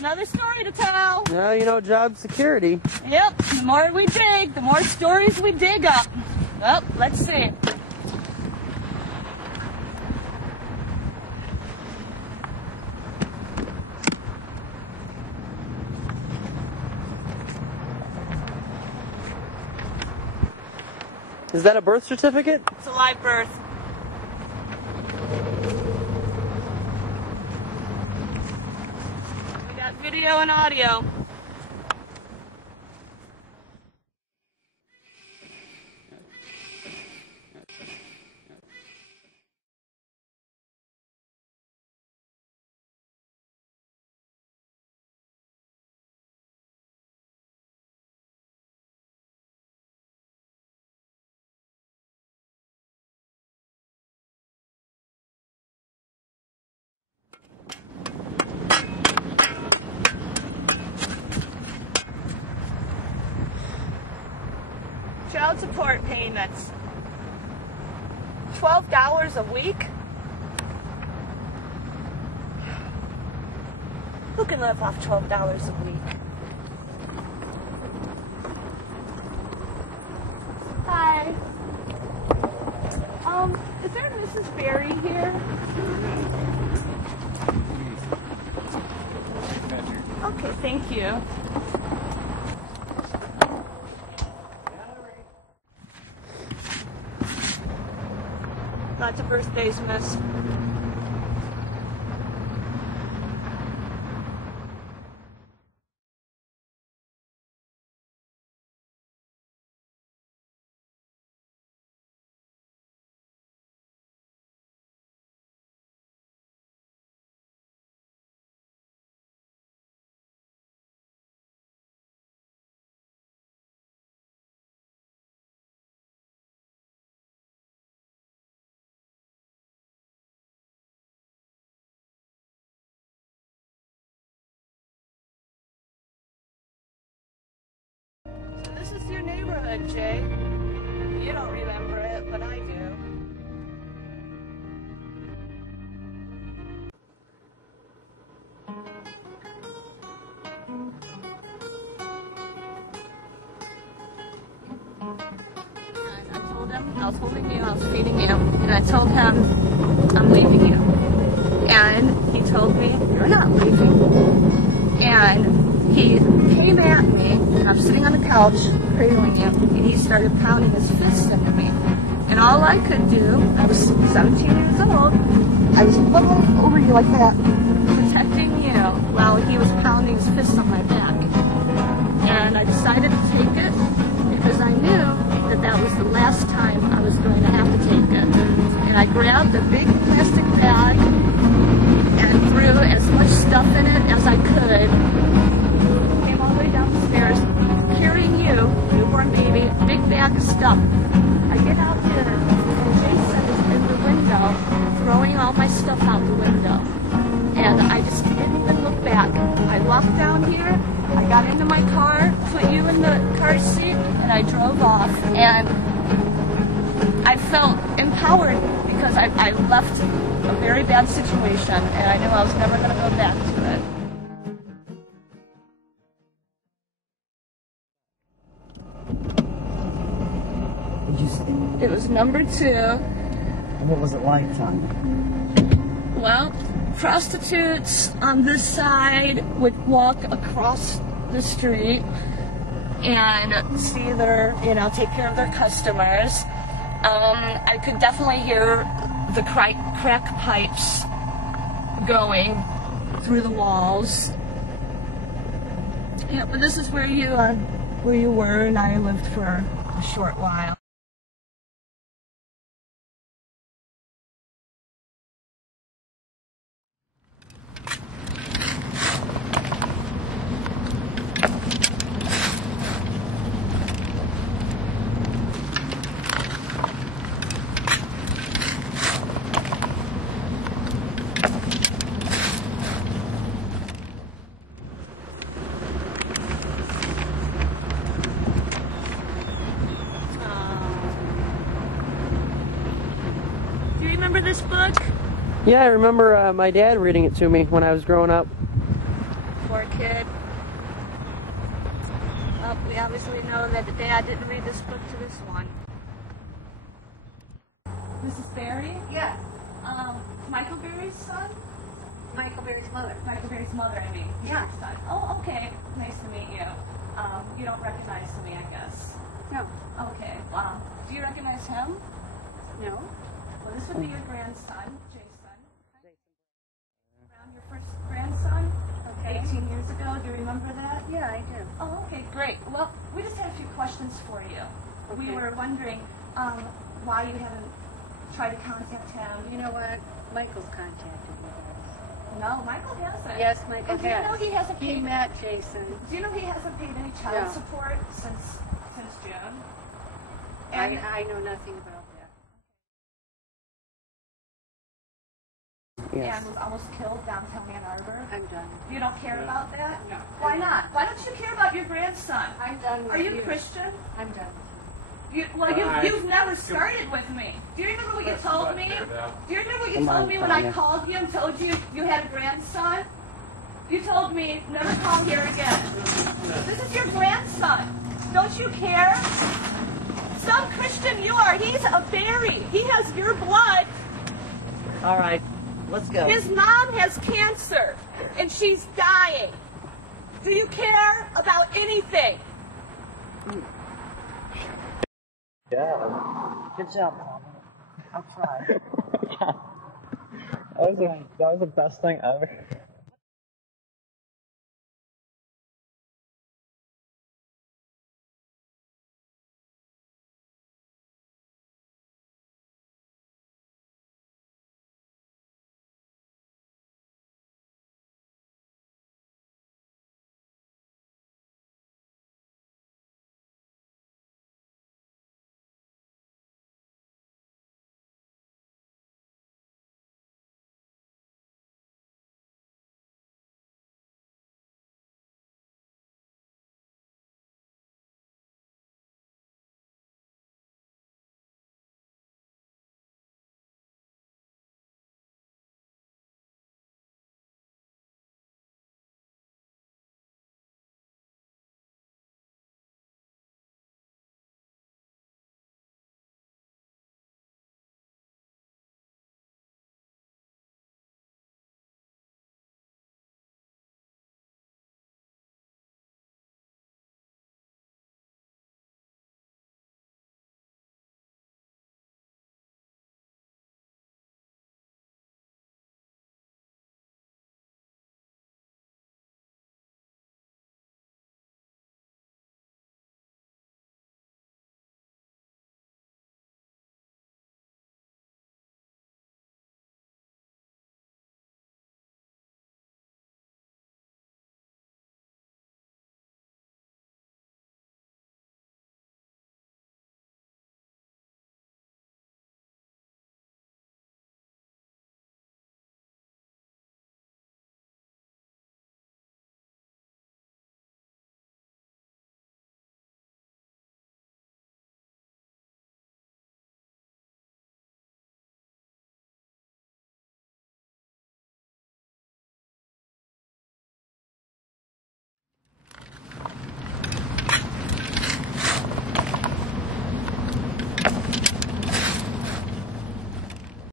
another story to tell. Well, you know, job security. Yep, the more we dig, the more stories we dig up. Well, let's see. Is that a birth certificate? It's a live birth. We got video and audio. Child support payments. $12 a week? Who can live off $12 a week? Hi. Is there Mrs. Berry here? Okay, thank you. Lots of birthdays missed. So this is your neighborhood, Jay. You don't remember it, but I do. And I told him, I was holding you, I was feeding you, and I told him, I'm leaving you. And he told me, you're not leaving. And he came at me, and I'm sitting on the couch, cradling him, and he started pounding his fists into me. And all I could do, I was 17 years old, I was looking over you like that, protecting you, while he was pounding his fists on my back. And I decided to take it, because I knew that that was the last time I was going to have to take it. And I grabbed a big plastic bag, and threw as much stuff in it as I could. Came all the way down the stairs, carrying you, newborn baby, big bag of stuff. I get out there, and Jason is in the window, throwing all my stuff out the window. And I just didn't even look back. I walked down here, I got into my car, put you in the car seat, and I drove off. And I felt empowered because I left a very bad situation, and I knew I was never going to go back to it. What'd you say? It was number 2. And what was it like, Tom? Well, prostitutes on this side would walk across the street and see their, take care of their customers. I could definitely hear the crack pipes going through the walls. Yeah, but this is where you were, and I lived for a short while. Remember this book? Yeah, I remember my dad reading it to me when I was growing up. 4 Well, we obviously know that the dad didn't read this book to this one. Mrs. Berry? Yes. Michael Berry's son? Michael Berry's mother. Michael Berry's mother, I mean. Yeah. Your son. Oh, okay. Nice to meet you. You don't recognize me, I guess. No. Okay. Do you recognize him? No. Well, this would be your grandson, Jason. Around your first grandson? Okay. 18 years ago. Do you remember that? Yeah, I do. Oh, okay, great. Well, we just had a few questions for you. We Okay. were wondering why you haven't tried to contact him. You know what? Michael's contacted me. No, Michael hasn't. Yes, Michael And do you know has. he hasn't He paid? met Jason. Do you know he hasn't paid any child No. support since June? And I know nothing about that. Yes. and was almost killed downtown Ann Arbor. I'm done. You don't care about that? No. Why not? Why don't you care about your grandson? I'm done with Are you Christian? I'm done. You've never started with me. Do you remember what you told me? Do you remember what you told me when I called you and told you you had a grandson? You told me never call here again. This is your grandson. Don't you care? Some Christian you are. He's a Berry. He has your blood. All right, let's go. His mom has cancer and she's dying. Do you care about anything? Yeah. Good job, Tommy. I'll try. That was the best thing ever.